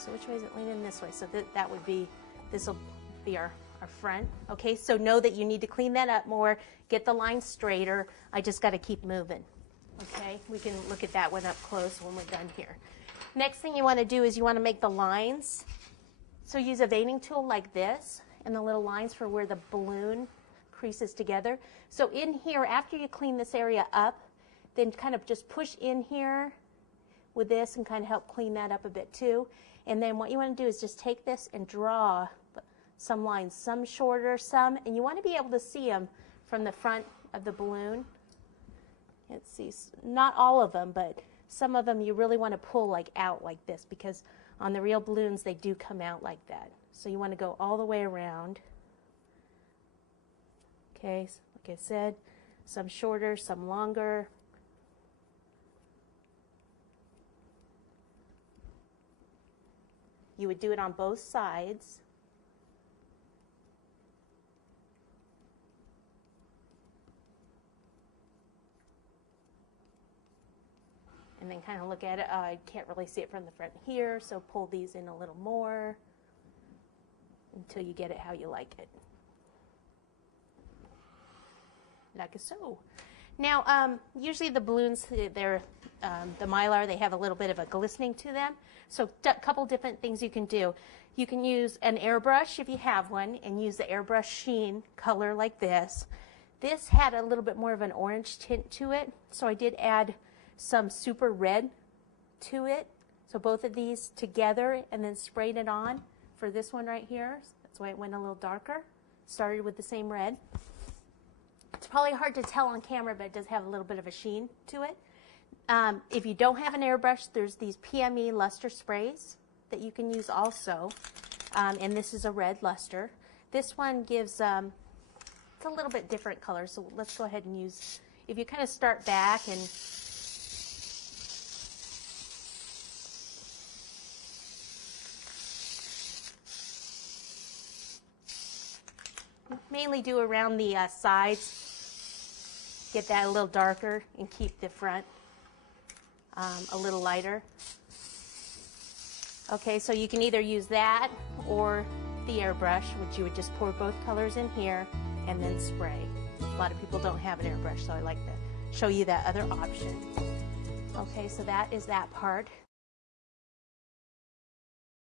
So which way is it leaning? This way. So that would be, this will be our front. Okay, so know that you need to clean that up more, get the line straighter. I just got to keep moving. Okay, we can look at that one up close when we're done here. Next thing you want to do is you want to make the lines. So use a veining tool like this and the little lines for where the balloon creases together. So in here, after you clean this area up, then kind of just push in here with this and kind of help clean that up a bit too. And then what you want to do is just take this and draw some lines, some shorter, some, and you want to be able to see them from the front of the balloon. Let's see, not all of them, but some of them you really want to pull like out like this, because on the real balloons they do come out like that. So you want to go all the way around. Okay, so like I said, some shorter, some longer. You would do it on both sides. And then kind of look at it. I can't really see it from the front here, so pull these in a little more until you get it how you like it. Like so. Now, usually the balloons, they're the Mylar, they have a little bit of a glistening to them. So a couple different things you can do. You can use an airbrush if you have one, and use the airbrush sheen color like this. This had a little bit more of an orange tint to it, so I did add some super red to it. So both of these together, and then sprayed it on for this one right here. That's why it went a little darker. Started with the same red. It's probably hard to tell on camera, but it does have a little bit of a sheen to it. If you don't have an airbrush, there's these PME luster sprays that you can use also. And this is a red luster. This one gives, it's a little bit different color, so let's go ahead and use, if you kind of start back and mainly do around the sides, get that a little darker and keep the front a little lighter. Okay, so you can either use that or the airbrush, which you would just pour both colors in here and then spray. A lot of people don't have an airbrush, so I like to show you that other option. Okay, so that is that part.